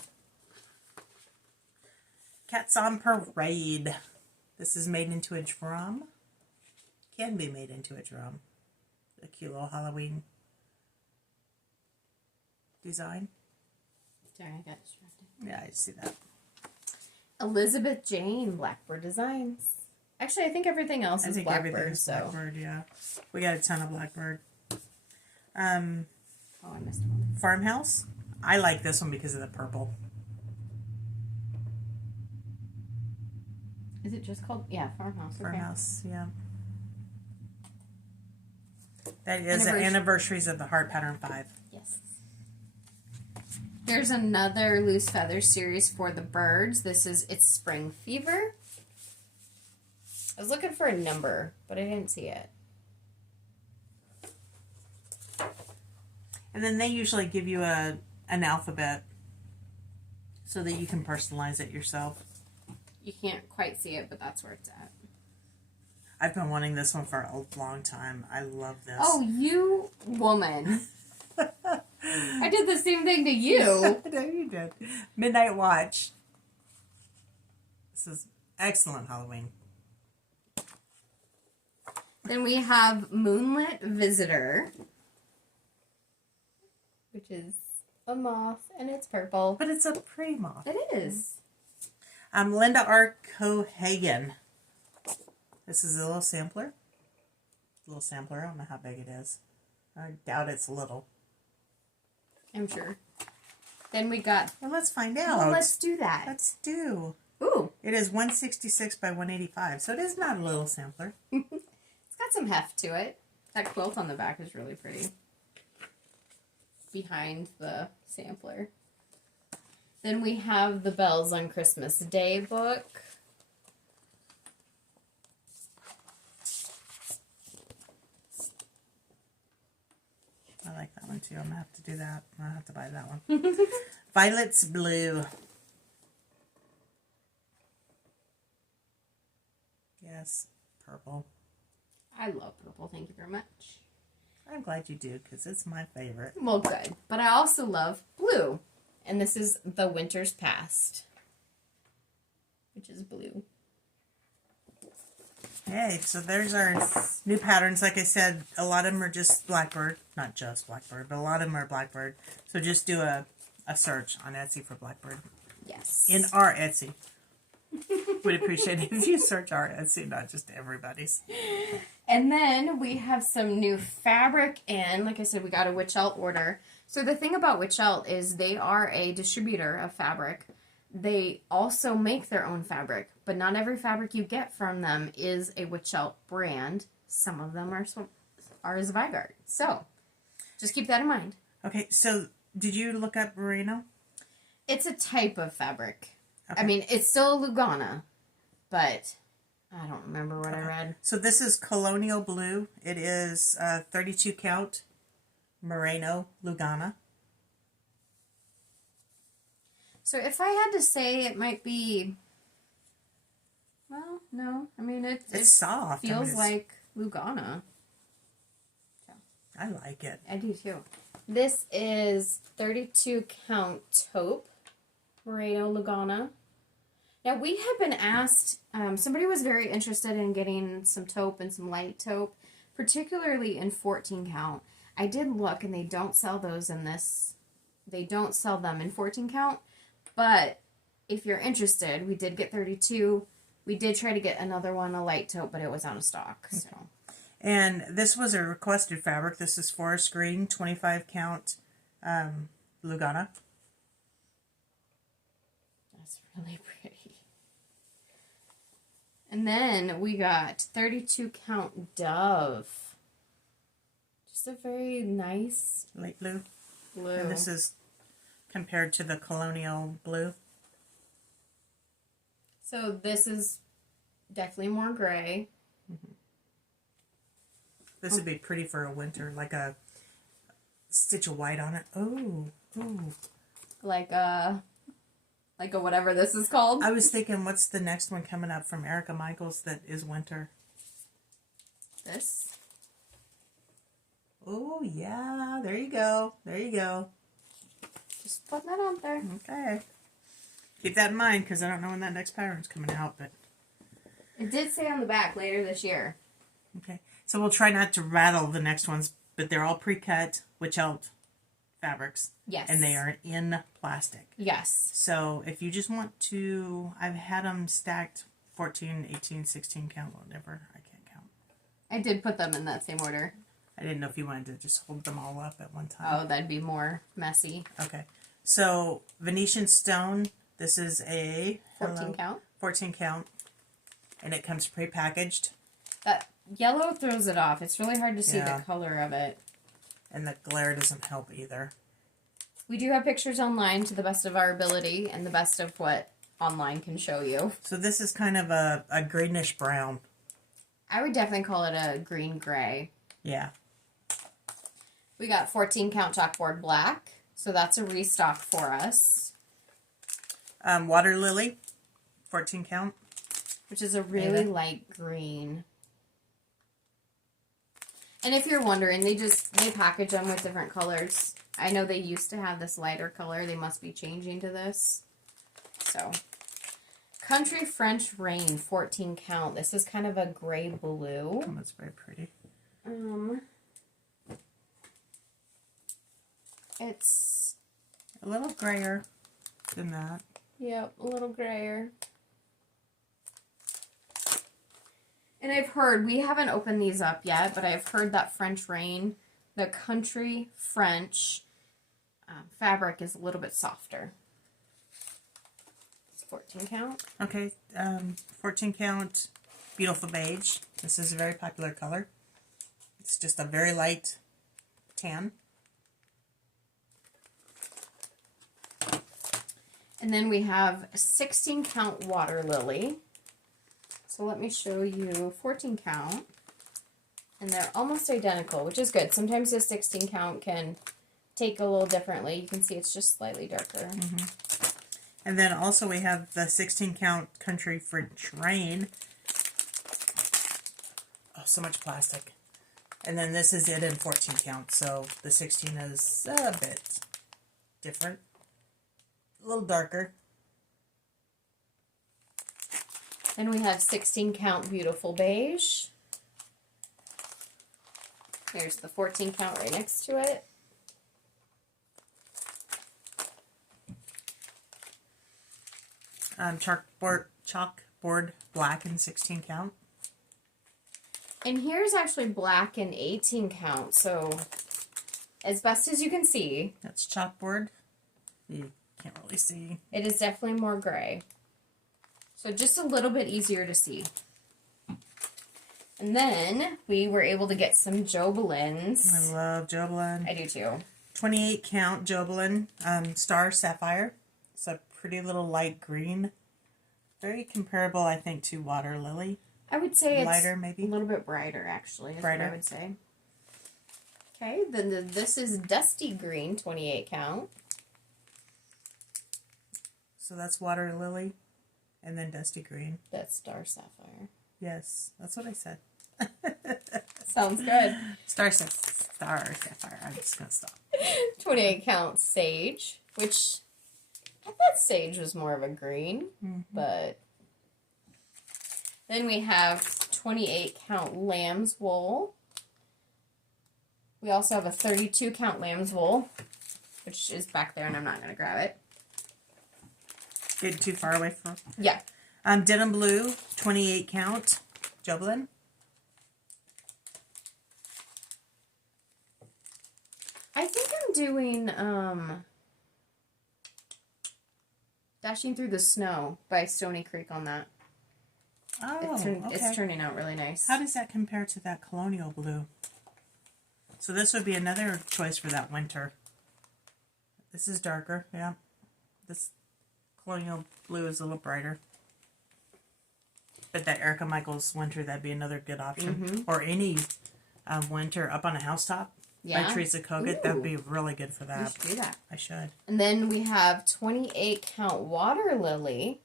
Cats on Parade. This is made into a drum. Can be made into a drum. A cute little Halloween design. Sorry, I got distracted. Yeah, I see that. Elizabeth Jane, Blackbird Designs. Actually, I think everything else is Blackbird. Everything's Blackbird, yeah. We got a ton of Blackbird. Oh, I missed one. Farmhouse. I like this one because of the purple. Is it just called? Yeah, Farmhouse. Farmhouse, yeah. That is Anniversaries of the Heart Pattern 5. Yes. There's another Loose Feathers series for the birds. This is It's Spring Fever. I was looking for a number, but I didn't see it. And then they usually give you an alphabet so that you can personalize it yourself. You can't quite see it, but that's where it's at. I've been wanting this one for a long time. I love this. Oh, you woman. I did the same thing to you. I know you did. Midnight Watch. This is excellent Halloween. Then we have Moonlit Visitor, which is a moth, and it's purple. But it's a pretty moth. It is. Linda R. Cohagen. This is a little sampler. I don't know how big it is. I doubt it's little. I'm sure. Then we got... Well, let's find out. Well, let's do that. Let's do. Ooh. It is 166 by 185, so it is not a little sampler. It's got some heft to it. That quilt on the back is really pretty. Behind the sampler. Then we have the Bells on Christmas Day book. I like that one too. I'm going to have to do that. I'm going to have to buy that one. Violet's Blue. Yes, purple. I love purple. Thank you very much. I'm glad you do, because it's my favorite. Well, good. But I also love blue. And this is The Winter's Past, which is blue. Hey, so there's our new patterns. Like I said, a lot of them are just Blackbird. Not just Blackbird, but a lot of them are Blackbird. So just do a search on Etsy for Blackbird. Yes. In our Etsy. Would appreciate it if you search our Etsy, not just everybody's. And then we have some new fabric in. Like I said, we got a Witch Alt order. So the thing about Witch Alt is they are a distributor of fabric. They also make their own fabric, but not every fabric you get from them is a Witch Alt brand. Some of them are Zweigart. So just keep that in mind. Okay, so did you look up merino? It's a type of fabric. Okay. I mean, it's still a Lugana, but I don't remember what I read. So this is Colonial Blue. It is 32 count Merino Lugana. So if I had to say, it might be, well, no. I mean, it's soft. Feels like Lugana. So. I like it. I do too. This is 32 count taupe Merino Lugana. Now, we have been asked, somebody was very interested in getting some taupe and some light taupe, particularly in 14 count. I did look, and they don't sell those in this. They don't sell them in 14 count. But if you're interested, we did get 32. We did try to get another one, a light taupe, but it was out of stock. So. And this was a requested fabric. This is forest green, 25 count Lugana. That's really pretty. And then we got 32 count Dove. Just a very nice light blue. And this is compared to the Colonial Blue. So this is definitely more gray. Mm-hmm. This would be pretty for a winter, like a stitch of white on it. Oh, like a whatever this is called. I was thinking, what's the next one coming up from Erica Michaels that is winter? This. Oh yeah, there you go. There you go. Just putting that out there. Okay. Keep that in mind, because I don't know when that next pattern's coming out, but... It did say on the back, later this year. Okay. So we'll try not to rattle the next ones, but they're all pre-cut, witch-out fabrics. Yes. And they are in plastic. Yes. So if you just want to... I've had them stacked 14, 18, 16 count, whatever. I can't count. I did put them in that same order. I didn't know if you wanted to just hold them all up at one time. Oh, that'd be more messy. Okay. So, Venetian Stone, this is a... 14 count. 14 count. And it comes pre-packaged. That yellow throws it off. It's really hard to see the color of it. And the glare doesn't help either. We do have pictures online to the best of our ability and the best of what online can show you. So this is kind of a greenish brown. I would definitely call it a green-gray. Yeah. We got 14 count chalkboard black. So that's a restock for us. Water Lily, 14 count. Which is a really light green. And if you're wondering, they package them with different colors. I know they used to have this lighter color. They must be changing to this. So, Country French Rain, 14 count. This is kind of a gray blue. Oh, that's very pretty. It's a little grayer than that. Yep, a little grayer. And I've heard, we haven't opened these up yet, but I've heard that French Rain, the Country French fabric is a little bit softer. It's 14 count. Okay, 14 count, beautiful beige. This is a very popular color. It's just a very light tan. And then we have 16 count Water Lily. So let me show you 14 count. And they're almost identical, which is good. Sometimes the 16 count can take a little differently. You can see it's just slightly darker. Mm-hmm. And then also we have the 16 count Country French Rain. Oh, so much plastic. And then this is it in 14 count. So the 16 is a bit different. A little darker. Then we have 16 count Beautiful Beige. There's the 14 count right next to it. Chalkboard black in 16 count. And here's actually black in 18 count. So as best as you can see. That's chalkboard. You can't really see. It is definitely more gray. So just a little bit easier to see. And then we were able to get some Jobelins. I love Jobelin. I do too. 28 count Jobelin Star Sapphire. It's a pretty little light green. Very comparable, I think, to Water Lily. I would say lighter, it's maybe? a little bit brighter, actually, is brighter. what I would say. Okay, then this is Dusty Green, 28 count. So that's Water Lily, and then Dusty Green. That's Star Sapphire. Yes, that's what I said. Sounds good. Star Sapphire. I'm just going to stop. 28 count Sage, which I thought Sage was more of a green, but then we have 28 count Lamb's Wool. We also have a 32 count Lamb's Wool, which is back there, and I'm not going to grab it. Getting too far away from. Yeah. Denim Blue, 28 count, Joblin. I think I'm doing Dashing Through the Snow by Stony Creek on that. Oh, It's turning out really nice. How does that compare to that Colonial Blue? So this would be another choice for that winter. This is darker, yeah. This Colonial Blue is a little brighter. But that Erica Michaels winter, that'd be another good option. Or any winter up on a housetop by Teresa Kogut. That'd be really good for that. You should do that. I should. And then we have 28 count Water Lily.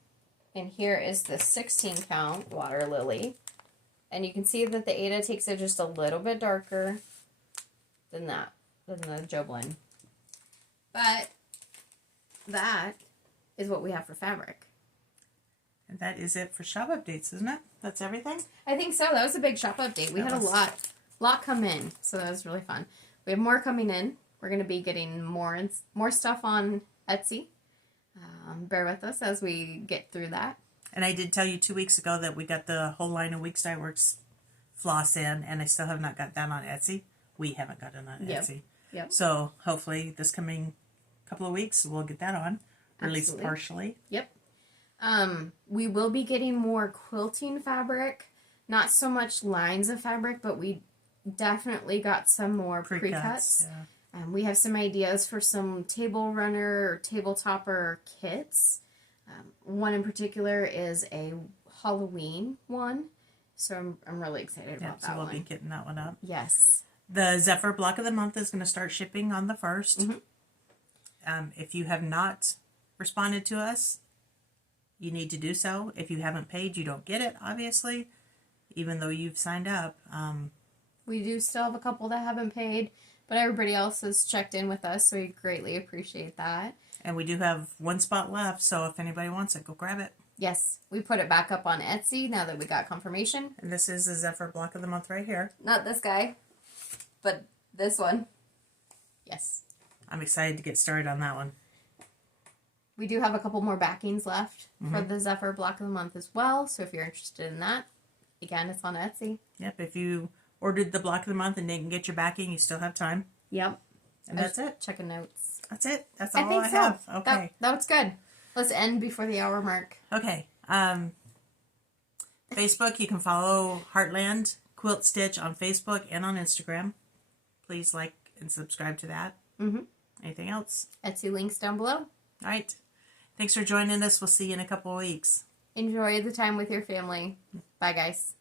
And here is the 16 count Water Lily. And you can see that the Ada takes it just a little bit darker than the Joblin. But that is what we have for fabric. And that is it for shop updates, isn't it? That's everything? I think so. That was a big shop update. We had a lot come in, so that was really fun. We have more coming in. We're going to be getting more stuff on Etsy. Bear with us as we get through that. And I did tell you 2 weeks ago that we got the whole line of Weeks Dye Works floss in, and I still have not got that on Etsy. We haven't got it on Etsy. Yep. So hopefully this coming couple of weeks we'll get that on, or at least partially. Yep. We will be getting more quilting fabric. Not so much lines of fabric, but we definitely got some more pre-cuts. Yeah. We have some ideas for some table runner or table topper kits. One in particular is a Halloween one, so I'm really excited about that one. So we'll be getting that one up. Yes. The Zephyr Block of the Month is going to start shipping on the 1st. If you have not responded to us, you need to do so. If you haven't paid, you don't get it, obviously, even though you've signed up. We do still have a couple that haven't paid, but everybody else has checked in with us, so we greatly appreciate that. And we do have one spot left, so if anybody wants it, go grab it. Yes, we put it back up on Etsy now that we got confirmation. And this is the Zephyr Block of the Month right here. Not this guy, but this one. Yes. I'm excited to get started on that one. We do have a couple more backings left for the Zephyr Block of the Month as well, so if you're interested in that, again, it's on Etsy. Yep, if you ordered the Block of the Month and didn't get your backing, you still have time. Yep. And that's it. Checking notes. That's it. That's all I have. Okay. That was good. Let's end before the hour mark. Okay. Facebook, you can follow Heartland Quilt Stitch on Facebook and on Instagram. Please like and subscribe to that. Anything else? Etsy links down below. All right. Thanks for joining us. We'll see you in a couple of weeks. Enjoy the time with your family. Bye, guys.